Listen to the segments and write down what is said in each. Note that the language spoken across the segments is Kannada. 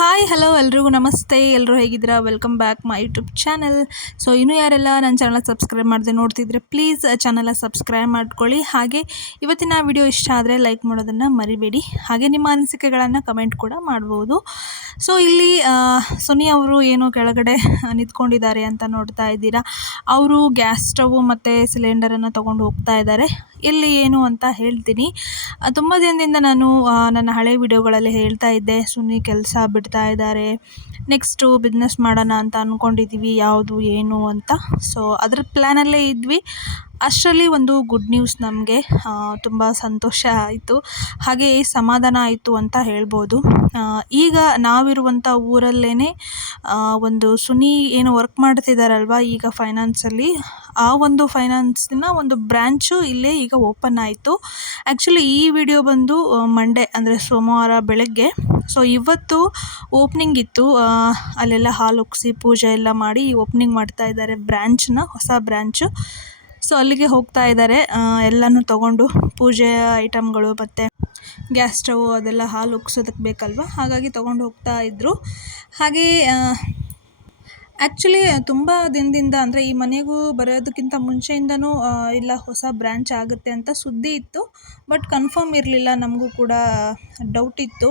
ಹಾಯ್, ಹಲೋ, ಎಲ್ರಿಗೂ ನಮಸ್ತೆ. ಎಲ್ಲರೂ ಹೇಗಿದ್ದೀರಾ? Welcome back my YouTube channel so ಇನ್ನೂ ಯಾರೆಲ್ಲ ನನ್ನ ಚಾನಲ್ ಸಬ್ಸ್ಕ್ರೈಬ್ ಮಾಡದೆ ನೋಡ್ತಿದ್ರೆ ಪ್ಲೀಸ್ ಚಾನಲ್ ಸಬ್ಸ್ಕ್ರೈಬ್ ಮಾಡ್ಕೊಳ್ಳಿ. ಹಾಗೆ ಇವತ್ತಿನ ವಿಡಿಯೋ ಇಷ್ಟ ಆದರೆ ಲೈಕ್ ಮಾಡೋದನ್ನು ಮರಿಬೇಡಿ. ಹಾಗೆ ನಿಮ್ಮ ಅನಿಸಿಕೆಗಳನ್ನು ಕಮೆಂಟ್ ಕೂಡ ಮಾಡ್ಬೋದು. ಸೊ ಇಲ್ಲಿ ಸೊನಿ ಅವರು ಏನು ಕೆಳಗಡೆ ನಿಂತ್ಕೊಂಡಿದ್ದಾರೆ ಅಂತ ನೋಡ್ತಾ ಇದ್ದೀರಾ. ಅವರು ಗ್ಯಾಸ್ ಸ್ಟವ್ ಮತ್ತು ಸಿಲಿಂಡರನ್ನು ತೊಗೊಂಡು ಹೋಗ್ತಾ ಇದ್ದಾರೆ. ಎಲ್ಲಿ ಏನು ಅಂತ ಹೇಳ್ತೀನಿ. ತುಂಬ ದಿನದಿಂದ ನಾನು ನನ್ನ ಹಳೆ ವಿಡಿಯೋಗಳಲ್ಲಿ ಹೇಳ್ತಾ ಇದ್ದೆ ಸುನಿ ಕೆಲಸ ಬಿಡ್ತಾ ಇದ್ದಾರೆ. ನೆಕ್ಸ್ಟು ಬಿಸ್ನೆಸ್ ಮಾಡೋಣ ಅಂತ ಅಂದ್ಕೊಂಡಿದ್ದೀವಿ ಯಾವುದು ಏನು ಅಂತ. ಸೊ ಅದ್ರ ಪ್ಲ್ಯಾನಲ್ಲೇ ಇದ್ವಿ. ಅಷ್ಟರಲ್ಲಿ ಒಂದು ಗುಡ್ ನ್ಯೂಸ್ ನಮಗೆ ತುಂಬ ಸಂತೋಷ ಆಯಿತು. ಹಾಗೆ ಸಮಾಧಾನ ಆಯಿತು ಅಂತ ಹೇಳ್ಬೋದು. ಈಗ ನಾವಿರುವಂಥ ಊರಲ್ಲೇ ಒಂದು ಸುನಿ ಏನು ವರ್ಕ್ ಮಾಡ್ತಿದ್ದಾರಲ್ವ ಈಗ ಫೈನಾನ್ಸಲ್ಲಿ ಆ ಒಂದು ಫೈನಾನ್ಸಿನ ಒಂದು ಬ್ರ್ಯಾಂಚು ಇಲ್ಲೇ ಈಗ ಓಪನ್ ಆಯಿತು. ಆ್ಯಕ್ಚುಲಿ ಈ ವಿಡಿಯೋ ಬಂದು ಮಂಡೇ ಅಂದರೆ ಸೋಮವಾರ ಬೆಳಗ್ಗೆ. ಸೊ ಇವತ್ತು ಓಪ್ನಿಂಗ್ ಇತ್ತು. ಅಲ್ಲೆಲ್ಲ ಹಾಲು ಉಕ್ಸಿ ಪೂಜೆ ಎಲ್ಲ ಮಾಡಿ ಓಪ್ನಿಂಗ್ ಮಾಡ್ತಾ ಇದ್ದಾರೆ ಬ್ರ್ಯಾಂಚ್ನ ಹೊಸ ಬ್ರ್ಯಾಂಚು ಸೊ ಅಲ್ಲಿಗೆ ಹೋಗ್ತಾ ಇದ್ದಾರೆ. ಎಲ್ಲನೂ ತೊಗೊಂಡು ಪೂಜೆ ಐಟಮ್ಗಳು ಮತ್ತು ಗ್ಯಾಸ್ ಸ್ಟವ್ ಅದೆಲ್ಲ ಹಾಲು ಉಕ್ಸೋದಕ್ಕೆ ಬೇಕಲ್ವ? ಹಾಗಾಗಿ ತೊಗೊಂಡು ಹೋಗ್ತಾ ಇದ್ದರು ಹಾಗೆ ಆ್ಯಕ್ಚುಲಿ ತುಂಬ ದಿನದಿಂದ ಅಂದರೆ ಈ ಮನೆಗೂ ಬರೋದಕ್ಕಿಂತ ಮುಂಚೆಯಿಂದನೂ ಇಲ್ಲ ಹೊಸ ಬ್ರ್ಯಾಂಚ್ ಆಗುತ್ತೆ ಅಂತ ಸುದ್ದಿ ಇತ್ತು. ಬಟ್ ಕನ್ಫರ್ಮ್ ಇರಲಿಲ್ಲ, ನಮಗೂ ಕೂಡ ಡೌಟ್ ಇತ್ತು.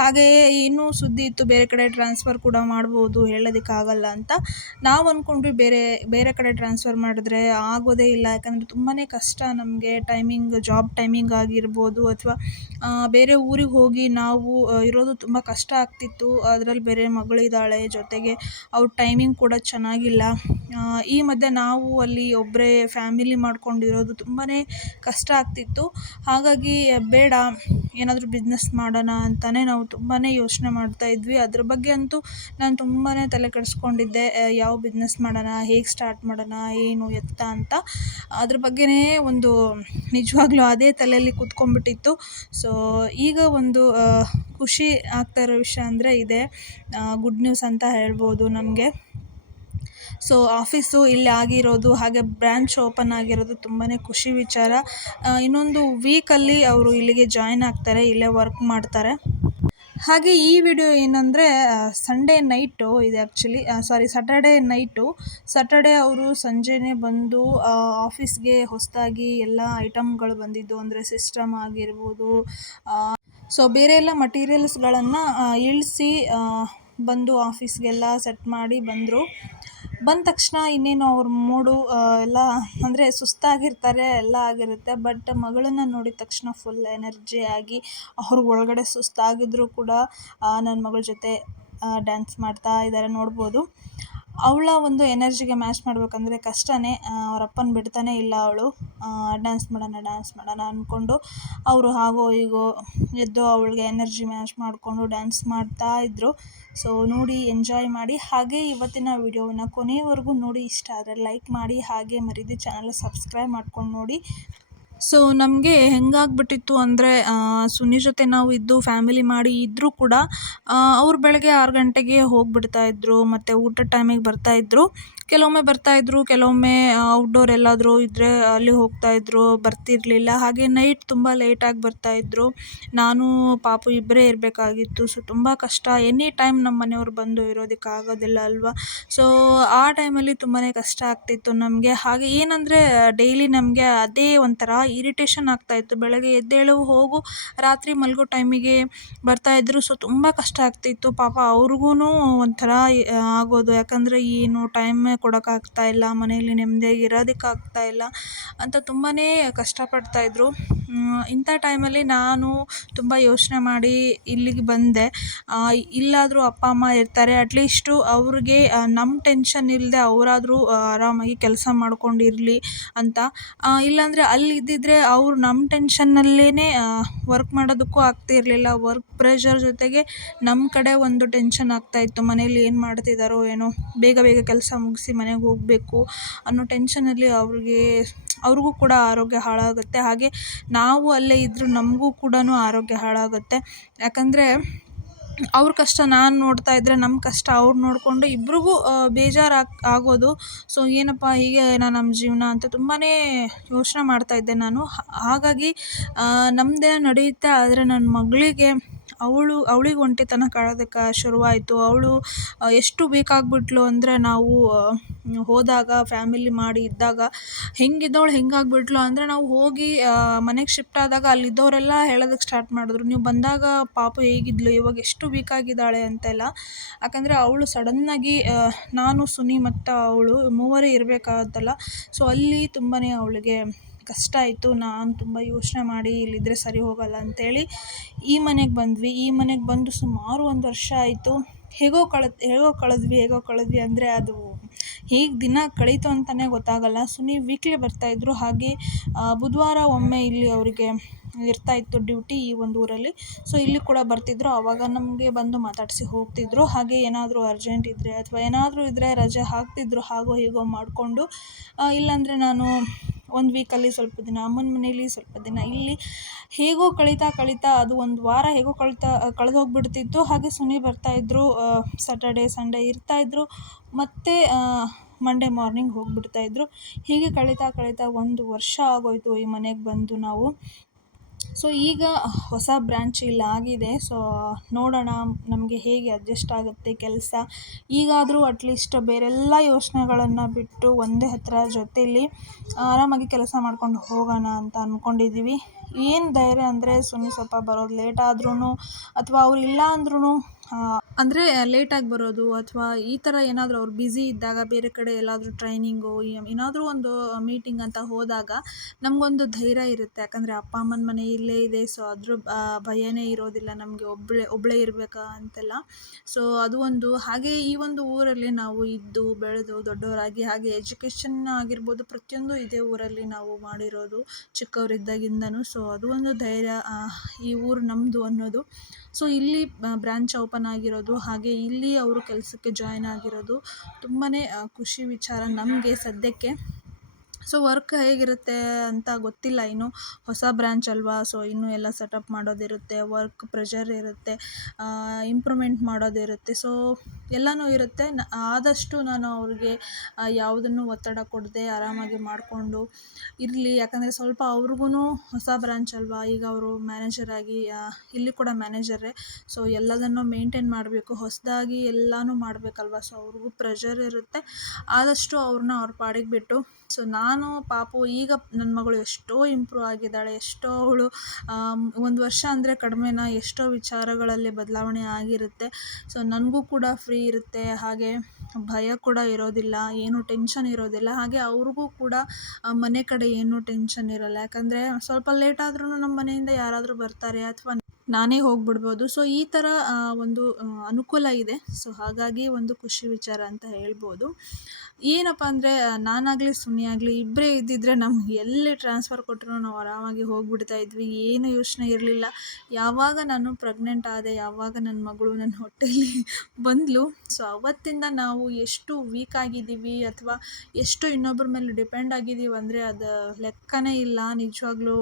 ಹಾಗೆಯೇ ಇನ್ನೂ ಸುದ್ದಿ ಇತ್ತು, ಬೇರೆ ಕಡೆ ಟ್ರಾನ್ಸ್ಫರ್ ಕೂಡ ಮಾಡ್ಬೋದು ಹೇಳೋದಕ್ಕಾಗಲ್ಲ ಅಂತ. ನಾವು ಅಂದ್ಕೊಂಡ್ವಿ ಬೇರೆ ಬೇರೆ ಕಡೆ ಟ್ರಾನ್ಸ್ಫರ್ ಮಾಡಿದ್ರೆ ಆಗೋದೇ ಇಲ್ಲ. ಯಾಕಂದರೆ ತುಂಬಾ ಕಷ್ಟ ನಮಗೆ ಟೈಮಿಂಗ್ ಜಾಬ್ ಟೈಮಿಂಗ್ ಆಗಿರ್ಬೋದು ಅಥವಾ ಬೇರೆ ಊರಿಗೆ ಹೋಗಿ ನಾವು ಇರೋದು ತುಂಬ ಕಷ್ಟ ಆಗ್ತಿತ್ತು. ಅದರಲ್ಲಿ ಬೇರೆ ಮಗಳಿದ್ದಾಳೆ, ಜೊತೆಗೆ ಅವ್ರ ಟೈಮಿಂಗ್ ಕೂಡ ಚೆನ್ನಾಗಿಲ್ಲ. ಈ ಮಧ್ಯೆ ನಾವು ಅಲ್ಲಿ ಒಬ್ಬರೇ ಫ್ಯಾಮಿಲಿ ಮಾಡ್ಕೊಂಡಿರೋದು ತುಂಬಾ ಕಷ್ಟ ಆಗ್ತಿತ್ತು. ಹಾಗಾಗಿ ಬೇಡ, ಏನಾದರೂ ಬಿಸ್ನೆಸ್ ಮಾಡೋಣ ಅಂತಲೇ ನಾವು ತುಂಬಾ ಯೋಚನೆ ಮಾಡ್ತಾ ಇದ್ವಿ. ಅದ್ರ ಬಗ್ಗೆ ಅಂತೂ ನಾನು ತುಂಬಾ ತಲೆ ಕೆಡಿಸ್ಕೊಂಡಿದ್ದೆ. ಯಾವ ಬಿಸ್ನೆಸ್ ಮಾಡೋಣ, ಹೇಗೆ ಸ್ಟಾರ್ಟ್ ಮಾಡೋಣ, ಏನು ಎತ್ತ ಅಂತ. ಅದ್ರ ಬಗ್ಗೆನೇ ಒಂದು ನಿಜವಾಗ್ಲೂ ಅದೇ ತಲೆಯಲ್ಲಿ ಕೂತ್ಕೊಂಡ್ಬಿಟ್ಟಿತ್ತು. ಸೊ ಈಗ ಒಂದು ಖುಷಿ ಆಗ್ತಾ ಇರೋ ವಿಷಯ ಅಂದರೆ ಇದೆ. ಗುಡ್ ನ್ಯೂಸ್ ಅಂತ ಹೇಳ್ಬೋದು ನಮಗೆ. ಸೊ ಆಫೀಸು ಇಲ್ಲಿ ಆಗಿರೋದು, ಹಾಗೆ ಬ್ರ್ಯಾಂಚ್ ಓಪನ್ ಆಗಿರೋದು ತುಂಬಾ ಖುಷಿ ವಿಚಾರ. ಇನ್ನೊಂದು ವೀಕಲ್ಲಿ ಅವರು ಇಲ್ಲಿಗೆ ಜಾಯ್ನ್ ಆಗ್ತಾರೆ, ಇಲ್ಲೇ ವರ್ಕ್ ಮಾಡ್ತಾರೆ. ಹಾಗೆ ಈ ವಿಡಿಯೋ ಏನಂದರೆ ಸಂಡೇ ನೈಟು ಇದೆ actually sorry Saturday night Saturday ಅವರು ಸಂಜೆನೇ ಬಂದು ಆಫೀಸ್ಗೆ ಹೊಸದಾಗಿ ಎಲ್ಲ ಐಟಮ್ಗಳು ಬಂದಿದ್ದು, ಅಂದರೆ ಸಿಸ್ಟಮ್ ಆಗಿರ್ಬೋದು ಸೊ ಬೇರೆ ಎಲ್ಲ ಮಟೀರಿಯಲ್ಸ್ಗಳನ್ನು ಇಳಿಸಿ ಬಂದು ಆಫೀಸ್ಗೆಲ್ಲ ಸೆಟ್ ಮಾಡಿ ಬಂದರು. ಬಂದ ತಕ್ಷಣ ಇನ್ನೇನು ಅವ್ರ ಮೂಡು ಎಲ್ಲ ಅಂದರೆ ಸುಸ್ತಾಗಿರ್ತಾರೆ, ಎಲ್ಲ ಆಗಿರುತ್ತೆ. ಬಟ್ ಮಗಳನ್ನು ನೋಡಿದ ತಕ್ಷಣ ಫುಲ್ ಎನರ್ಜಿ ಆಗಿ ಅವ್ರ ಒಳಗಡೆ ಸುಸ್ತಾಗಿದ್ರೂ ಕೂಡ ನನ್ನ ಮಗಳ ಜೊತೆ ಡ್ಯಾನ್ಸ್ ಮಾಡ್ತಾ ಇದ್ದಾರೆ ನೋಡ್ಬೋದು. ಅವಳ ಒಂದು ಎನರ್ಜಿಗೆ ಮ್ಯಾಚ್ ಮಾಡಬೇಕಂದ್ರೆ ಕಷ್ಟನೇ ಅವ್ರ ಅಪ್ಪನ ಬಿಡ್ತಾನೆ ಇಲ್ಲ ಅವಳು. ಡ್ಯಾನ್ಸ್ ಮಾಡೋಣ ಡ್ಯಾನ್ಸ್ ಮಾಡೋಣ ಅಂದ್ಕೊಂಡು ಅವರು ಹಾಗೋ ಹೀಗೋ ಎದ್ದು ಅವಳಿಗೆ ಎನರ್ಜಿ ಮ್ಯಾಚ್ ಮಾಡಿಕೊಂಡು ಡ್ಯಾನ್ಸ್ ಮಾಡ್ತಾ ಇದ್ದರು ಸೊ ನೋಡಿ ಎಂಜಾಯ್ ಮಾಡಿ. ಹಾಗೆ ಇವತ್ತಿನ ವಿಡಿಯೋವನ್ನು ಕೊನೆಯವರೆಗೂ ನೋಡಿ. ಇಷ್ಟ ಆದರೆ ಲೈಕ್ ಮಾಡಿ. ಹಾಗೆ ಮರಿದು ಚಾನಲ್ ಸಬ್ಸ್ಕ್ರೈಬ್ ಮಾಡ್ಕೊಂಡು ನೋಡಿ. ಸೊ ನಮಗೆ ಹೆಂಗಾಗ್ಬಿಟ್ಟಿತ್ತು ಅಂದರೆ ಸುನಿ ಜೊತೆ ನಾವು ಇದ್ದು ಫ್ಯಾಮಿಲಿ ಮಾಡಿ ಇದ್ದರೂ ಕೂಡ ಅವ್ರು ಬೆಳಗ್ಗೆ ಆರು ಗಂಟೆಗೆ ಹೋಗಿಬಿಡ್ತಾ ಇದ್ರು, ಮತ್ತು ಊಟದ ಟೈಮಿಗೆ ಬರ್ತಾಯಿದ್ರು ಕೆಲವೊಮ್ಮೆ ಬರ್ತಾಯಿದ್ರು ಕೆಲವೊಮ್ಮೆ ಔಟ್ಡೋರ್ ಎಲ್ಲಾದರೂ ಇದ್ದರೆ ಅಲ್ಲಿ ಹೋಗ್ತಾಯಿದ್ರು ಬರ್ತಿರಲಿಲ್ಲ. ಹಾಗೆ ನೈಟ್ ತುಂಬ ಲೇಟಾಗಿ ಬರ್ತಾಯಿದ್ರು ನಾನು, ಪಾಪು ಇಬ್ಬರೇ ಇರಬೇಕಾಗಿತ್ತು. ಸೊ ತುಂಬ ಕಷ್ಟ. ಎನಿ ಟೈಮ್ ನಮ್ಮ ಮನೆಯವ್ರು ಬಂದು ಇರೋದಕ್ಕಾಗೋದಿಲ್ಲ ಅಲ್ವಾ? ಸೊ ಆ ಟೈಮಲ್ಲಿ ತುಂಬಾ ಕಷ್ಟ ಆಗ್ತಿತ್ತು ನಮಗೆ. ಹಾಗೆ ಏನಂದರೆ ಡೈಲಿ ನಮಗೆ ಅದೇ ಒಂಥರ ಇರಿಟೇಷನ್ ಆಗ್ತಾಯಿತ್ತು ಬೆಳಗ್ಗೆ ಎದ್ದೇಳು, ಹೋಗು, ರಾತ್ರಿ ಮಲಗೋ ಟೈಮಿಗೆ ಬರ್ತಾಯಿದ್ರು ಸೊ ತುಂಬ ಕಷ್ಟ ಆಗ್ತಿತ್ತು. ಪಾಪ ಅವ್ರಿಗೂ ಒಂಥರ ಆಗೋದು. ಯಾಕಂದರೆ ಏನು ಟೈಮ್ ಕೊಡೋಕ್ಕಾಗ್ತಾ ಇಲ್ಲ. ಮನೆಯಲ್ಲಿ ನೆಮ್ಮದಿಯಾಗಿ ಇರೋದಕ್ಕಾಗ್ತಾ ಇಲ್ಲ ಅಂತ ತುಂಬಾ ಕಷ್ಟಪಡ್ತಾಯಿದ್ರು ಇಂಥ ಟೈಮಲ್ಲಿ ನಾನು ತುಂಬ ಯೋಚನೆ ಮಾಡಿ ಇಲ್ಲಿಗೆ ಬಂದೆ. ಇಲ್ಲಾದರೂ ಅಪ್ಪ, ಅಮ್ಮ ಇರ್ತಾರೆ. ಅಟ್ಲೀಸ್ಟು ಅವ್ರಿಗೆ ನಮ್ಮ ಟೆನ್ಷನ್ ಇಲ್ಲದೆ ಅವರಾದರೂ ಆರಾಮಾಗಿ ಕೆಲಸ ಮಾಡ್ಕೊಂಡಿರಲಿ ಅಂತ. ಇಲ್ಲಾಂದರೆ ಅಲ್ಲಿ ಇದ್ದಿದ್ದರೆ ಅವ್ರು ನಮ್ಮ ಟೆನ್ಷನ್ನಲ್ಲೇ ವರ್ಕ್ ಮಾಡೋದಕ್ಕೂ ಆಗ್ತಿರಲಿಲ್ಲ ವರ್ಕ್ ಪ್ರೆಷರ್ ಜೊತೆಗೆ ನಮ್ಮ ಕಡೆ ಒಂದು ಟೆನ್ಷನ್ ಆಗ್ತಾಯಿತ್ತು ಮನೇಲಿ ಏನು ಮಾಡ್ತಿದ್ದಾರೋ ಏನೋ, ಬೇಗ ಬೇಗ ಕೆಲಸ ಮುಗಿಸಿ ಮನೆಗೆ ಹೋಗಬೇಕು ಅನ್ನೋ ಟೆನ್ಷನಲ್ಲಿ ಅವ್ರಿಗೆ, ಅವ್ರಿಗೂ ಕೂಡ ಆರೋಗ್ಯ ಹಾಳಾಗುತ್ತೆ. ಹಾಗೆ ನಾವು ಅಲ್ಲೇ ಇದ್ದರೂ ನಮಗೂ ಕೂಡ ಆರೋಗ್ಯ ಹಾಳಾಗುತ್ತೆ. ಯಾಕಂದರೆ ಅವ್ರ ಕಷ್ಟ ನಾನು ನೋಡ್ತಾ ಇದ್ದರೆ ನಮ್ಮ ಕಷ್ಟ ಅವ್ರು ನೋಡಿಕೊಂಡು ಇಬ್ರಿಗೂ ಬೇಜಾರು ಆಗ್, ಆಗೋದು. ಸೊ ಏನಪ್ಪ, ಹೀಗೆ ನಾನು ನಮ್ಮ ಜೀವನ ಅಂತ ತುಂಬಾ ಯೋಚನೆ ಮಾಡ್ತಾ ಇದ್ದೆ ನಾನು. ಹಾಗಾಗಿ ನಮ್ಮದೇ ನಡೆಯುತ್ತೆ ಆದರೆ ನನ್ನ ಮಗಳಿಗೆ ಅವಳು, ಅವಳಿಗೆ ಒಂಟಿತನ ಕಾಡೋದಕ್ಕೆ ಶುರುವಾಯಿತು. ಅವಳು ಎಷ್ಟು ವೀಕ್ ಆಗಿಬಿಟ್ಲು ಅಂದರೆ ನಾವು ಹೋದಾಗ, ಫ್ಯಾಮಿಲಿ ಮಾಡಿ ಇದ್ದಾಗ ಹೆಂಗಿದ್ದವಳು ಹೆಂಗಾಗ್ಬಿಟ್ಲು ಅಂದರೆ ನಾವು ಹೋಗಿ ಮನೆಗೆ ಶಿಫ್ಟ್ ಆದಾಗ ಅಲ್ಲಿದ್ದವರೆಲ್ಲ ಹೇಳೋದಕ್ಕೆ ಸ್ಟಾರ್ಟ್ ಮಾಡಿದ್ರು. ನೀವು ಬಂದಾಗ ಪಾಪ ಹೇಗಿದ್ಲು, ಇವಾಗ ಎಷ್ಟು ವೀಕ್ ಆಗಿದ್ದಾಳೆ ಅಂತೆಲ್ಲ. ಯಾಕಂದರೆ ಅವಳು ಸಡನ್ನಾಗಿ ನಾನು, ಸುನಿ ಮತ್ತು ಅವಳು ಮೂವರೇ ಇರಬೇಕಾದಲ್ಲ ಸೊ ಅಲ್ಲಿ ತುಂಬಾ ಅವಳಿಗೆ ಕಷ್ಟ ಆಯಿತು, ನಾನು ತುಂಬ ಯೋಚನೆ ಮಾಡಿ ಇಲ್ಲಿದ್ದರೆ ಸರಿ ಹೋಗಲ್ಲ ಅಂತೇಳಿ ಈ ಮನೆಗೆ ಬಂದ್ವಿ. ಈ ಮನೆಗೆ ಬಂದು ಸುಮಾರು ಒಂದು ವರ್ಷ ಆಯಿತು. ಹೇಗೋ ಕಳೆದು, ಹೇಗೋ ಕಳೆದ್ವಿ ಹೇಗೋ ಕಳೆದ್ವಿ ಅಂದರೆ ಅದು ಹೇಗೆ ದಿನ ಕಳೀತು ಅಂತಲೇ ಗೊತ್ತಾಗಲ್ಲ. ಸುನಿ ವೀಕ್ಲಿ ಬರ್ತಾಯಿದ್ರು ಹಾಗೆ ಬುಧವಾರ ಒಮ್ಮೆ ಇಲ್ಲಿ ಅವರಿಗೆ ಇರ್ತಾಯಿತ್ತು ಡ್ಯೂಟಿ ಈ ಒಂದು ಊರಲ್ಲಿ. ಸೊ ಇಲ್ಲಿ ಕೂಡ ಬರ್ತಿದ್ರು. ಆವಾಗ ನಮಗೆ ಬಂದು ಮಾತಾಡಿಸಿ ಹೋಗ್ತಿದ್ರು. ಹಾಗೆ ಏನಾದರೂ ಅರ್ಜೆಂಟ್ ಇದ್ದರೆ ಅಥವಾ ಏನಾದರೂ ಇದ್ದರೆ ರಜೆ ಹಾಕ್ತಿದ್ರು, ಹಾಗೋ ಹೀಗೋ ಮಾಡಿಕೊಂಡು ಇಲ್ಲಾಂದರೆ ನಾನು ಒಂದು ವೀಕಲ್ಲಿ ಸ್ವಲ್ಪ ದಿನ, ಅಮ್ಮನ ಮನೇಲಿ ಸ್ವಲ್ಪ ದಿನ. ಇಲ್ಲಿ ಹೇಗೋ ಕಳೀತಾ ಕಳೀತಾ ಅದು ಒಂದು ವಾರ ಹೇಗೋ ಕಳೀತಾ, ಕಳೆದು ಹೋಗ್ಬಿಡ್ತಿತ್ತು. ಹಾಗೆ ಸುನಿ ಬರ್ತಾಯಿದ್ರು ಸ್ಯಾಟರ್ಡೇ ಸಂಡೇ ಇರ್ತಾಯಿದ್ರು ಮತ್ತು ಮಂಡೇ ಮಾರ್ನಿಂಗ್ ಹೋಗಿಬಿಡ್ತಾಯಿದ್ರು ಹೀಗೆ ಕಳೀತಾ ಕಳೀತಾ ಒಂದು ವರ್ಷ ಆಗೋಯಿತು ಈ ಮನೆಗೆ ಬಂದು ನಾವು. ಸೊ ಈಗ ಹೊಸ ಬ್ರ್ಯಾಂಚ್ ಇಲ್ಲಿ ಆಗಿದೆ. ಸೊ ನೋಡೋಣ ನಮಗೆ ಹೇಗೆ ಅಡ್ಜಸ್ಟ್ ಆಗುತ್ತೆ ಕೆಲಸ. ಈಗಾದರೂ ಅಟ್ಲೀಸ್ಟ್ ಬೇರೆಲ್ಲ ಯೋಚನೆಗಳನ್ನು ಬಿಟ್ಟು ಒಂದೇ ಹತ್ರ ಜೊತೆಯಲ್ಲಿ ಆರಾಮಾಗಿ ಕೆಲಸ ಮಾಡ್ಕೊಂಡು ಹೋಗೋಣ ಅಂತ ಅಂದ್ಕೊಂಡಿದ್ದೀವಿ ಏನು ಧೈರ್ಯ ಅಂದರೆ ಸುಮ್ಮನೆ ಸ್ವಲ್ಪ ಬರೋದು ಲೇಟ್ ಆದ್ರೂ ಅಥವಾ ಅವ್ರು ಇಲ್ಲ ಅಂದ್ರೂ ಅಂದರೆ ಲೇಟಾಗಿ ಬರೋದು ಅಥವಾ ಈ ಥರ ಏನಾದರೂ ಅವ್ರು ಬ್ಯುಸಿ ಇದ್ದಾಗ ಬೇರೆ ಕಡೆ ಎಲ್ಲಾದರೂ ಟ್ರೈನಿಂಗು ಏನಾದರೂ ಒಂದು ಮೀಟಿಂಗ್ ಅಂತ ಹೋದಾಗ ನಮಗೊಂದು ಧೈರ್ಯ ಇರುತ್ತೆ. ಯಾಕಂದರೆ ಅಪ್ಪ ಅಮ್ಮನ ಮನೆ ಇಲ್ಲೇ ಇದೆ ಸೊ ಅದ್ರ ಭಯನೇ ಇರೋದಿಲ್ಲ ನಮಗೆ. ಒಬ್ಬಳೆ ಒಬ್ಬಳೇ ಇರಬೇಕಾ ಅಂತೆಲ್ಲ. ಸೊ ಅದು ಒಂದು. ಹಾಗೆ ಈ ಒಂದು ಊರಲ್ಲಿ ನಾವು ಇದ್ದು, ಬೆಳೆದು, ದೊಡ್ಡವರಾಗಿ ಹಾಗೆ ಎಜುಕೇಷನ್ ಆಗಿರ್ಬೋದು ಪ್ರತಿಯೊಂದು ಇದೇ ಊರಲ್ಲಿ ನಾವು ಮಾಡಿರೋದು ಚಿಕ್ಕವರಿದ್ದಾಗಿಂದನೂ. ಸೊ ಅದು ಒಂದು ಧೈರ್ಯ ಈ ಊರು ನಮ್ಮದು ಅನ್ನೋದು. ಸೊ ಇಲ್ಲಿ ಬ್ರ್ಯಾಂಚ್ ಓಪನ್ ಆಗಿರೋದು ಹಾಗೆ ಇಲ್ಲಿ ಅವರು ಕೆಲಸಕ್ಕೆ ಜಾಯ್ನ್ ಆಗಿರೋದು. ತುಂಬಾ ಖುಷಿ ವಿಚಾರ ನಮಗೆ ಸದ್ಯಕ್ಕೆ. ಸೊ ವರ್ಕ್ ಹೇಗಿರುತ್ತೆ ಅಂತ ಗೊತ್ತಿಲ್ಲ. ಇನ್ನು ಹೊಸ ಬ್ರ್ಯಾಂಚ್ ಅಲ್ವಾ? ಸೊ ಇನ್ನೂ ಎಲ್ಲ ಸೆಟಪ್ ಮಾಡೋದಿರುತ್ತೆ ವರ್ಕ್ ಪ್ರೆಷರ್ ಇರುತ್ತೆ ಇಂಪ್ರೂವ್ಮೆಂಟ್ ಮಾಡೋದಿರುತ್ತೆ. ಸೊ ಎಲ್ಲನೂ ಇರುತ್ತೆ. ನ, ಆದಷ್ಟು ನಾನು ಅವ್ರಿಗೆ ಯಾವುದನ್ನು ಒತ್ತಡ ಕೊಡದೆ, ಆರಾಮಾಗಿ ಮಾಡಿಕೊಂಡು ಇರಲಿ. ಯಾಕಂದರೆ ಸ್ವಲ್ಪ ಅವ್ರಿಗೂ ಹೊಸ ಬ್ರ್ಯಾಂಚ್ ಅಲ್ವಾ? ಈಗ ಅವರು ಮ್ಯಾನೇಜರ್ ಆಗಿ ಇಲ್ಲಿ ಕೂಡ ಮ್ಯಾನೇಜರೇ ಸೊ ಎಲ್ಲದನ್ನು ಮೇಂಟೈನ್ ಮಾಡಬೇಕು. ಹೊಸದಾಗಿ ಎಲ್ಲನೂ ಮಾಡಬೇಕಲ್ವ? ಸೊ ಅವ್ರಿಗೂ ಪ್ರೆಷರ್ ಇರುತ್ತೆ. ಆದಷ್ಟು ಅವ್ರನ್ನ ಅವ್ರ ಪಾಡಿಗೆ ಬಿಟ್ಟು ಸೊ ನಾನು ಪಾಪು ಈಗ ನನ್ನ ಮಗಳು ಎಷ್ಟೋ ಇಂಪ್ರೂವ್ ಆಗಿದ್ದಾಳೆ, ಎಷ್ಟೋ ಅವಳು ಒಂದು ವರ್ಷ ಅಂದರೆ ಕಡಿಮೆನಾ ಎಷ್ಟೋ ವಿಚಾರಗಳಲ್ಲಿ ಬದಲಾವಣೆ ಆಗಿರುತ್ತೆ. ಸೊ ನನಗೂ ಕೂಡ ಫ್ರೀ ಇರುತ್ತೆ, ಹಾಗೆ ಭಯ ಕೂಡ ಇರೋದಿಲ್ಲ, ಏನು ಟೆನ್ಷನ್ ಇರೋದಿಲ್ಲ, ಹಾಗೆ ಅವ್ರಿಗೂ ಕೂಡ ಮನೆ ಕಡೆ ಏನೂ ಟೆನ್ಷನ್ ಇರೋಲ್ಲ. ಯಾಕಂದರೆ ಸ್ವಲ್ಪ ಲೇಟ್ ಆದ್ರೂ ನಮ್ಮ ಮನೆಯಿಂದ ಯಾರಾದರೂ ಬರ್ತಾರೆ ಅಥವಾ ನಾನೇ ಹೋಗ್ಬಿಡ್ಬೋದು. ಸೊ ಈ ಥರ ಒಂದು ಅನುಕೂಲ ಇದೆ. ಸೊ ಹಾಗಾಗಿ ಒಂದು ಖುಷಿ ವಿಚಾರ ಅಂತ ಹೇಳ್ಬೋದು. ಏನಪ್ಪ ಅಂದರೆ ನಾನಾಗಲಿ ಸುನಿ ಆಗಲಿ ಇಬ್ಬರೇ ಇದ್ದಿದ್ದರೆ ನಮ್ಗೆ ಎಲ್ಲಿ ಟ್ರಾನ್ಸ್ಫರ್ ಕೊಟ್ಟರು ನಾವು ಆರಾಮಾಗಿ ಹೋಗಿಬಿಡ್ತಾ ಇದ್ವಿ. ಏನು ಯೋಚನೆ ಇರಲಿಲ್ಲ. ಯಾವಾಗ ನಾನು ಪ್ರೆಗ್ನೆಂಟ್ ಆದೆ, ಯಾವಾಗ ನನ್ನ ಮಗಳು ನನ್ನ ಹೊಟ್ಟೆಯಲ್ಲಿ ಬಂದಳು ಸೊ ಅವತ್ತಿಂದ ನಾವು ಎಷ್ಟು ವೀಕ್ ಆಗಿದ್ದೀವಿ ಅಥವಾ ಎಷ್ಟು ಇನ್ನೊಬ್ಬರ ಮೇಲೆ ಡಿಪೆಂಡ್ ಆಗಿದ್ದೀವಿ ಅಂದರೆ ಅದು ಲೆಕ್ಕನೇ ಇಲ್ಲ. ನಿಜವಾಗ್ಲೂ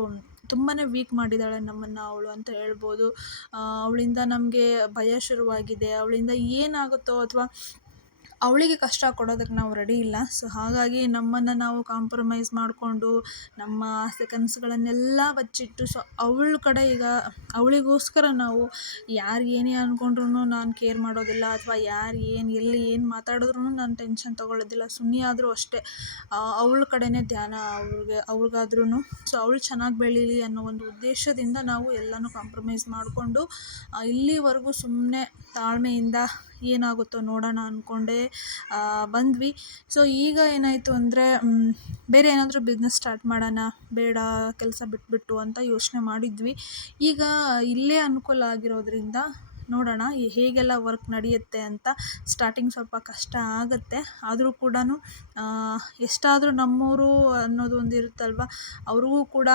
ತುಂಬಾ ವೀಕ್ ಮಾಡಿದ್ದಾಳೆ ನಮ್ಮನ್ನು ಅವಳು ಅಂತ ಹೇಳ್ಬೋದು. ಅವಳಿಂದ ನಮಗೆ ಭಯ ಶುರುವಾಗಿದೆ. ಅವಳಿಂದ ಏನಾಗುತ್ತೋ ಅಥವಾ ಅವಳಿಗೆ ಕಷ್ಟ ಕೊಡೋದಕ್ಕೆ ನಾವು ರೆಡಿ ಇಲ್ಲ. ಸೊ ಹಾಗಾಗಿ ನಮ್ಮನ್ನು ನಾವು ಕಾಂಪ್ರಮೈಸ್ ಮಾಡಿಕೊಂಡು, ನಮ್ಮ ಆಸೆ ಕನಸುಗಳನ್ನೆಲ್ಲ ಬಚ್ಚಿಟ್ಟು ಸೊ ಅವಳ ಕಡೆ ಈಗ ಅವಳಿಗೋಸ್ಕರ ನಾವು ಯಾರು ಏನೇ ಅಂದ್ಕೊಂಡ್ರು ನಾನು ಕೇರ್ ಮಾಡೋದಿಲ್ಲ ಅಥವಾ ಯಾರು ಏನು, ಎಲ್ಲಿ ಏನು ಮಾತಾಡಿದ್ರು ನಾನು ಟೆನ್ಷನ್ ತೊಗೊಳ್ಳೋದಿಲ್ಲ. ಸುಮ್ಮನೆ ಆದರೂ ಅಷ್ಟೇ ಅವಳ ಕಡೆನೇ ಧ್ಯಾನ ಅವ್ರಿಗೆ ಅವ್ರಿಗಾದ್ರೂ ಸೊ ಅವಳು ಚೆನ್ನಾಗಿ ಬೆಳೀಲಿ ಅನ್ನೋ ಒಂದು ಉದ್ದೇಶದಿಂದ ನಾವು ಎಲ್ಲನೂ ಕಾಂಪ್ರಮೈಸ್ ಮಾಡಿಕೊಂಡು ಇಲ್ಲಿವರೆಗೂ ಸುಮ್ಮನೆ ತಾಳ್ಮೆಯಿಂದ ಏನಾಗುತ್ತೋ ನೋಡೋಣ ಅಂದ್ಕೊಂಡೇ ಬಂದ್ವಿ. ಸೊ ಈಗ ಏನಾಯಿತು ಅಂದರೆ ಬೇರೆ ಏನಾದರೂ ಬಿಸ್ನೆಸ್ ಸ್ಟಾರ್ಟ್ ಮಾಡೋಣ, ಬೇಡ, ಕೆಲಸ ಬಿಟ್ಬಿಟ್ಟು ಅಂತ ಯೋಚನೆ ಮಾಡಿದ್ವಿ. ಈಗ ಇಲ್ಲೇ ಅನುಕೂಲ ಆಗಿರೋದ್ರಿಂದ ನೋಡೋಣ ಹೇಗೆಲ್ಲ ವರ್ಕ್ ನಡೆಯುತ್ತೆ ಅಂತ ಸ್ಟಾರ್ಟಿಂಗ್ ಸ್ವಲ್ಪ ಕಷ್ಟ ಆಗುತ್ತೆ. ಆದರೂ ಕೂಡ ಎಷ್ಟಾದರೂ ನಮ್ಮೂರು ಅನ್ನೋದು ಒಂದು ಇರುತ್ತಲ್ವ, ಅವ್ರಿಗೂ ಕೂಡ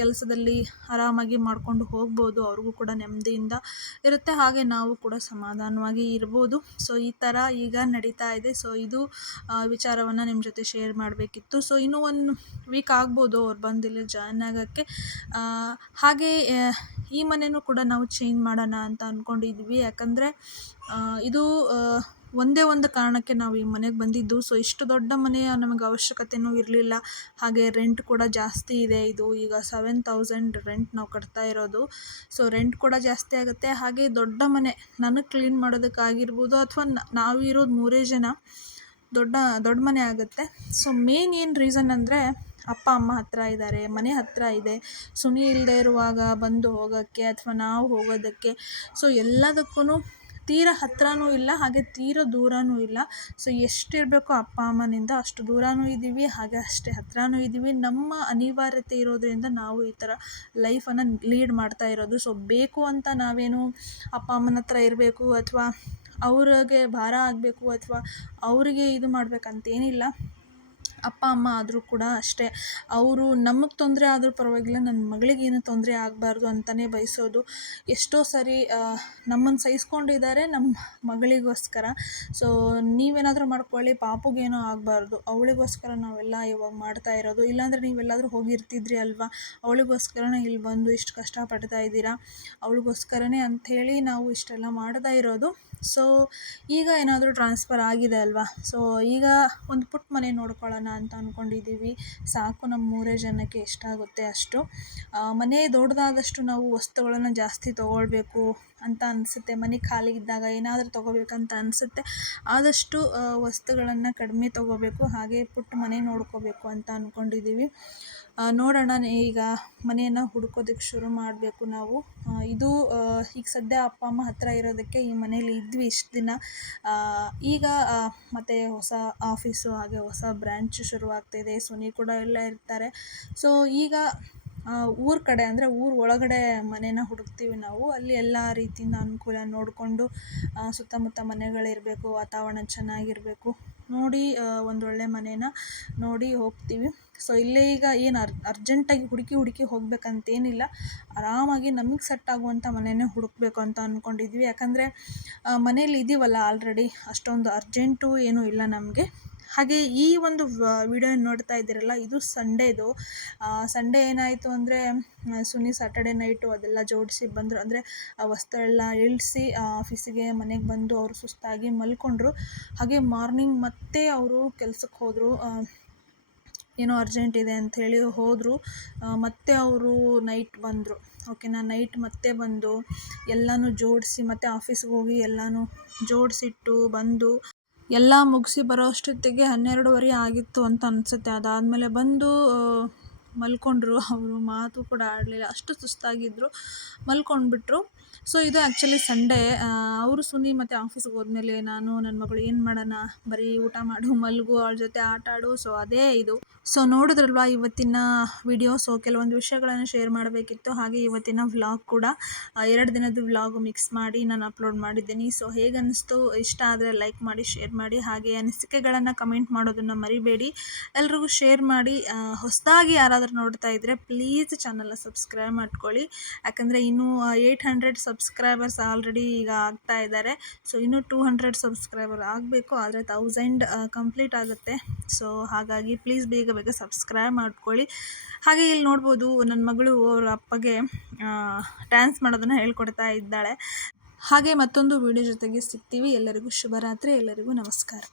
ಕೆಲಸದಲ್ಲಿ ಆರಾಮಾಗಿ ಮಾಡಿಕೊಂಡು ಹೋಗ್ಬೋದು, ಅವ್ರಿಗೂ ಕೂಡ ನೆಮ್ಮದಿಯಿಂದ ಇರುತ್ತೆ. ಹಾಗೆ ನಾವು ಕೂಡ ಸಮಾಧಾನವಾಗಿ ಇರ್ಬೋದು. ಸೊ ಈ ಥರ ಈಗ ನಡೀತಾ ಇದೆ. ಸೊ ಇದು ವಿಚಾರವನ್ನು ನಿಮ್ಮ ಜೊತೆ ಶೇರ್ ಮಾಡಬೇಕಿತ್ತು. ಸೊ ಇನ್ನೂ ಒಂದು ವೀಕ್ ಆಗ್ಬೋದು ಅವ್ರು ಬಂದಿಲ್ಲ ಜಾಯ್ನ್ ಆಗೋಕ್ಕೆ. ಹಾಗೆ ಈ ಮನೆಯೂ ಕೂಡ ನಾವು ಚೇಂಜ್ ಮಾಡೋಣ ಅಂತ ಅಂದ್ಕೊಂಡಿದ್ವಿ ಯಾಕಂದರೆ ಇದು ಒಂದೇ ಒಂದು ಕಾರಣಕ್ಕೆ ನಾವು ಈ ಮನೆಗೆ ಬಂದಿದ್ದು. ಸೊ ಇಷ್ಟು ದೊಡ್ಡ ಮನೆಯ ನಮಗೆ ಅವಶ್ಯಕತೆಯೂ ಇರಲಿಲ್ಲ. ಹಾಗೆ ರೆಂಟ್ ಕೂಡ ಜಾಸ್ತಿ ಇದೆ. ಇದು ಈಗ ಸೆವೆನ್ ತೌಸಂಡ್ ರೆಂಟ್ ನಾವು ಕಟ್ತಾ ಇರೋದು. ಸೊ ರೆಂಟ್ ಕೂಡ ಜಾಸ್ತಿ ಆಗುತ್ತೆ. ಹಾಗೆ ದೊಡ್ಡ ಮನೆ, ನನಗೆ ಕ್ಲೀನ್ ಮಾಡೋದಕ್ಕಾಗಿರ್ಬೋದು ಅಥವಾ ನಾವು ಇರೋದು ಮೂರೇ ಜನ ದೊಡ್ಡ ದೊಡ್ಡ ಮನೆ ಆಗುತ್ತೆ. ಸೊ ಮೇನ್ ಏನು ರೀಸನ್ ಅಂದರೆ ಅಪ್ಪ, ಅಮ್ಮ ಹತ್ತಿರ ಇದ್ದಾರೆ ಮನೆ ಹತ್ತಿರ ಇದೆ. ಸುನಿ ಇಲ್ಲದೆ ಇರುವಾಗ ಬಂದು ಹೋಗೋಕ್ಕೆ ಅಥವಾ ನಾವು ಹೋಗೋದಕ್ಕೆ. ಸೊ ಎಲ್ಲದಕ್ಕೂ ತೀರ ಹತ್ತಿರನೂ ಇಲ್ಲ, ಹಾಗೆ ತೀರ ದೂರವೂ ಇಲ್ಲ. ಸೊ ಎಷ್ಟಿರಬೇಕೋ ಅಪ್ಪ, ಅಮ್ಮನಿಂದ ಅಷ್ಟು ದೂರವೂ ಇದ್ದೀವಿ, ಹಾಗೆ ಅಷ್ಟೇ ಹತ್ತಿರನೂ ಇದ್ದೀವಿ. ನಮ್ಮ ಅನಿವಾರ್ಯತೆ ಇರೋದರಿಂದ ನಾವು ಈ ಥರ ಲೈಫನ್ನು ಲೀಡ್ ಮಾಡ್ತಾ ಇರೋದು. ಸೊ ಬೇಕು ಅಂತ ನಾವೇನು ಅಪ್ಪ, ಅಮ್ಮನ ಹತ್ರ ಇರಬೇಕು ಅಥವಾ ಅವ್ರಿಗೆ ಭಾರ ಆಗಬೇಕು ಅಥವಾ ಅವರಿಗೆ ಇದು ಮಾಡಬೇಕಂತೇನಿಲ್ಲ. ಅಪ್ಪ, ಅಮ್ಮ ಆದರೂ ಕೂಡ ಅಷ್ಟೇ. ಅವರು ನಮಗೆ ತೊಂದರೆ ಆದರೂ ಪರವಾಗಿಲ್ಲ ನನ್ನ ಮಗಳಿಗೇನು ತೊಂದರೆ ಆಗಬಾರ್ದು ಅಂತಲೇ ಬಯಸೋದು. ಎಷ್ಟೋ ಸರಿ ನಮ್ಮನ್ನು ಸಹಿಸ್ಕೊಂಡಿದ್ದಾರೆ ನಮ್ಮ ಮಗಳಿಗೋಸ್ಕರ. ಸೊ ನೀವೇನಾದರೂ ಮಾಡ್ಕೊಳ್ಳಿ, ಪಾಪುಗೇನೂ ಆಗಬಾರ್ದು. ಅವಳಿಗೋಸ್ಕರ ನಾವೆಲ್ಲ ಇವಾಗ ಮಾಡ್ತಾ ಇರೋದು. ಇಲ್ಲಾಂದರೆ ನೀವೆಲ್ಲಾದರೂ ಹೋಗಿರ್ತಿದ್ರಿ ಅಲ್ವಾ? ಅವಳಿಗೋಸ್ಕರನೇ ಇಲ್ಲಿ ಬಂದು ಇಷ್ಟು ಕಷ್ಟಪಡ್ತಾ ಇದ್ದೀರಾ? ಅವಳಿಗೋಸ್ಕರನೇ ಅಂಥೇಳಿ ನಾವು ಇಷ್ಟೆಲ್ಲ ಮಾಡ್ತಾ ಇರೋದು. ಸೊ ಈಗ ಏನಾದರೂ ಟ್ರಾನ್ಸ್ಫರ್ ಆಗಿದೆ ಅಲ್ವಾ? ಸೊ ಈಗ ಒಂದು ಪುಟ್ಟ ಮನೆ ನೋಡ್ಕೊಳ್ಳೋಣ ಅಂತ ಅಂದ್ಕೊಂಡಿದ್ದೀವಿ ಸಾಕು ನಮ್ಮ ಮೂರೇ ಜನಕ್ಕೆ ಎಷ್ಟಾಗುತ್ತೆ ಅಷ್ಟು. ಮನೆ ದೊಡ್ಡದಾದಷ್ಟು ನಾವು ವಸ್ತುಗಳನ್ನು ಜಾಸ್ತಿ ತೊಗೊಳ್ಬೇಕು ಅಂತ ಅನಿಸುತ್ತೆ. ಮನೆ ಖಾಲಿ ಇದ್ದಾಗ ಏನಾದರೂ ತೊಗೋಬೇಕಂತ ಅನಿಸುತ್ತೆ. ಆದಷ್ಟು ವಸ್ತುಗಳನ್ನು ಕಡಿಮೆ ತೊಗೋಬೇಕು. ಹಾಗೆ ಪುಟ್ಟ ಮನೆ ನೋಡ್ಕೋಬೇಕು ಅಂತ ಅಂದ್ಕೊಂಡಿದ್ದೀವಿ ನೋಡೋಣ ಈಗ ಮನೆಯನ್ನು ಹುಡ್ಕೋದಕ್ಕೆ ಶುರು ಮಾಡಬೇಕು ನಾವು. ಇದು ಈಗ ಸದ್ಯ ಅಪ್ಪ, ಅಮ್ಮ ಹತ್ತಿರ ಇರೋದಕ್ಕೆ ಈ ಮನೇಲಿ ಇದ್ವಿ ಇಷ್ಟು ದಿನ. ಈಗ ಮತ್ತೆ ಹೊಸ ಆಫೀಸು, ಹಾಗೆ ಹೊಸ ಬ್ರ್ಯಾಂಚ್ ಶುರುವಾಗ್ತಾಯಿದೆ ಸುನಿ ಕೂಡ ಎಲ್ಲ ಇರ್ತಾರೆ. ಸೊ ಈಗ ಊರ ಕಡೆ ಅಂದರೆ ಊರ ಒಳಗಡೆ ಮನೇನ ಹುಡುಕ್ತೀವಿ ನಾವು. ಅಲ್ಲಿ ಎಲ್ಲ ರೀತಿಯಿಂದ ಅನುಕೂಲ ನೋಡಿಕೊಂಡು ಸುತ್ತಮುತ್ತ ಮನೆಗಳಿರಬೇಕು, ವಾತಾವರಣ ಚೆನ್ನಾಗಿರಬೇಕು. ನೋಡಿ ಒಂದೊಳ್ಳೆ ಮನೇನ ನೋಡಿ ಹೋಗ್ತೀವಿ. ಸೊ ಇಲ್ಲೇ ಈಗ ಏನು ಅರ್ ಅರ್ಜೆಂಟಾಗಿ ಹುಡುಕಿ ಹುಡುಕಿ ಹೋಗಬೇಕಂತೇನಿಲ್ಲ ಆರಾಮಾಗಿ ನಮಗೆ ಸೆಟ್ ಆಗುವಂಥ ಮನೆಯೇ ಹುಡುಕಬೇಕು ಅಂತ ಅಂದ್ಕೊಂಡಿದ್ವಿ ಯಾಕಂದರೆ ಮನೇಲಿ ಇದ್ದೀವಲ್ಲ ಆಲ್ರೆಡಿ ಅಷ್ಟೊಂದು ಅರ್ಜೆಂಟು ಏನೂ ಇಲ್ಲ ನಮಗೆ. ಹಾಗೆ ಈ ಒಂದು ವಿಡಿಯೋ ನೋಡ್ತಾ ಇದ್ದೀರಲ್ಲ, ಇದು ಸಂಡೇದು ಸಂಡೇ ಏನಾಯಿತು ಅಂದರೆ ಸುನಿ ಸಾಟರ್ಡೆ ನೈಟು ಅದೆಲ್ಲ ಜೋಡಿಸಿ ಬಂದರು. ಅಂದರೆ, ಆ ಎಲ್ಲ ಇಳಿಸಿ ಆಫೀಸಿಗೆ ಮನೆಗೆ ಬಂದು ಅವರು ಸುಸ್ತಾಗಿ ಮಲ್ಕೊಂಡ್ರು. ಹಾಗೆ ಮಾರ್ನಿಂಗ್ ಮತ್ತೆ ಅವರು ಕೆಲ್ಸಕ್ಕೆ ಹೋದರು. ಏನೋ ಅರ್ಜೆಂಟ್ ಇದೆ ಅಂಥೇಳಿ ಹೋದರು. ಮತ್ತೆ ಅವರು ನೈಟ್ ಬಂದರು. ಓಕೆನಾ ನೈಟ್ ಮತ್ತೆ ಬಂದು ಎಲ್ಲನೂ ಜೋಡಿಸಿ ಮತ್ತೆ ಆಫೀಸ್ಗೆ ಹೋಗಿ ಎಲ್ಲನೂ ಜೋಡಿಸಿಟ್ಟು ಬಂದು ಎಲ್ಲ ಮುಗಿಸಿ ಬರೋ ಅಷ್ಟೊತ್ತಿಗೆ ಹನ್ನೆರಡುವರೆ ಆಗಿತ್ತು ಅಂತ ಅನಿಸುತ್ತೆ. ಅದಾದಮೇಲೆ ಬಂದು ಮಲ್ಕೊಂಡ್ರು. ಅವರು ಮಾತು ಕೂಡ ಆಡಲಿಲ್ಲ. ಅಷ್ಟು ಸುಸ್ತಾಗಿದ್ದರು ಮಲ್ಕೊಂಡ್ಬಿಟ್ರು. ಸೊ ಇದು ಆ್ಯಕ್ಚುಲಿ ಸಂಡೇ ಅವರು ಸುನಿ ಮತ್ತು ಆಫೀಸ್ಗೆ ಹೋದ್ಮೇಲೆ ನಾನು ನನ್ನ ಮಗಳು ಏನು ಮಾಡೋಣ? ಬರೀ ಊಟ ಮಾಡು, ಮಲಗು, ಅವಳ ಜೊತೆ ಆಟ ಆಡು. ಸೊ ಅದೇ ಇದು. ಸೊ ನೋಡಿದ್ರಲ್ವಾ ಇವತ್ತಿನ ವಿಡಿಯೋ ಸೊ ಕೆಲವೊಂದು ವಿಷಯಗಳನ್ನು ಶೇರ್ ಮಾಡಬೇಕಿತ್ತು. ಹಾಗೆ ಇವತ್ತಿನ ವ್ಲಾಗ್ ಕೂಡ ಎರಡು ದಿನದ ವ್ಲಾಗ್ ಮಿಕ್ಸ್ ಮಾಡಿ ನಾನು ಅಪ್ಲೋಡ್ ಮಾಡಿದ್ದೀನಿ. ಸೊ ಹೇಗೆ ಅನ್ನಿಸ್ತು ಇಷ್ಟ ಆದರೆ ಲೈಕ್ ಮಾಡಿ ಶೇರ್ ಮಾಡಿ. ಹಾಗೆ ಅನಿಸಿಕೆಗಳನ್ನು ಕಮೆಂಟ್ ಮಾಡೋದನ್ನು ಮರಿಬೇಡಿ. ಎಲ್ರಿಗೂ ಶೇರ್ ಮಾಡಿ. ಹೊಸದಾಗಿ ಯಾರಾದರೂ ನೋಡ್ತಾ ಇದ್ದರೆ ಪ್ಲೀಸ್ ಚಾನಲ್ನ ಸಬ್ಸ್ಕ್ರೈಬ್ ಮಾಡ್ಕೊಳ್ಳಿ. ಯಾಕಂದರೆ ಇನ್ನೂ ಏಯ್ಟ್ ಹಂಡ್ರೆಡ್ ಸಬ್ಸ್ಕ್ರೈಬರ್ಸ್ ಆಲ್ರೆಡಿ ಈಗ ಆಗ್ತಾ ಇದ್ದಾರೆ. ಸೊ ಇನ್ನೂ ಟೂ ಹಂಡ್ರೆಡ್ ಸಬ್ಸ್ಕ್ರೈಬರ್ ಆಗಬೇಕು. ಆದರೆ ತೌಸಂಡ್ ಕಂಪ್ಲೀಟ್ ಆಗುತ್ತೆ. ಸೊ ಹಾಗಾಗಿ ಪ್ಲೀಸ್ ಬೇಗ ಬೇಗ ಸಬ್ಸ್ಕ್ರೈಬ್ ಮಾಡ್ಕೊಳ್ಳಿ. ಹಾಗೆ ಇಲ್ಲಿ ನೋಡ್ಬೋದು ನನ್ನ ಮಗಳು ಅವ್ರ ಅಪ್ಪಗೆ ಡ್ಯಾನ್ಸ್ ಮಾಡೋದನ್ನು ಹೇಳ್ಕೊಡ್ತಾ ಇದ್ದಾಳೆ. ಹಾಗೆ ಮತ್ತೊಂದು ವಿಡಿಯೋ ಜೊತೆಗೆ ಸಿಗ್ತೀವಿ. ಎಲ್ಲರಿಗೂ ಶುಭರಾತ್ರಿ. ಎಲ್ಲರಿಗೂ ನಮಸ್ಕಾರ.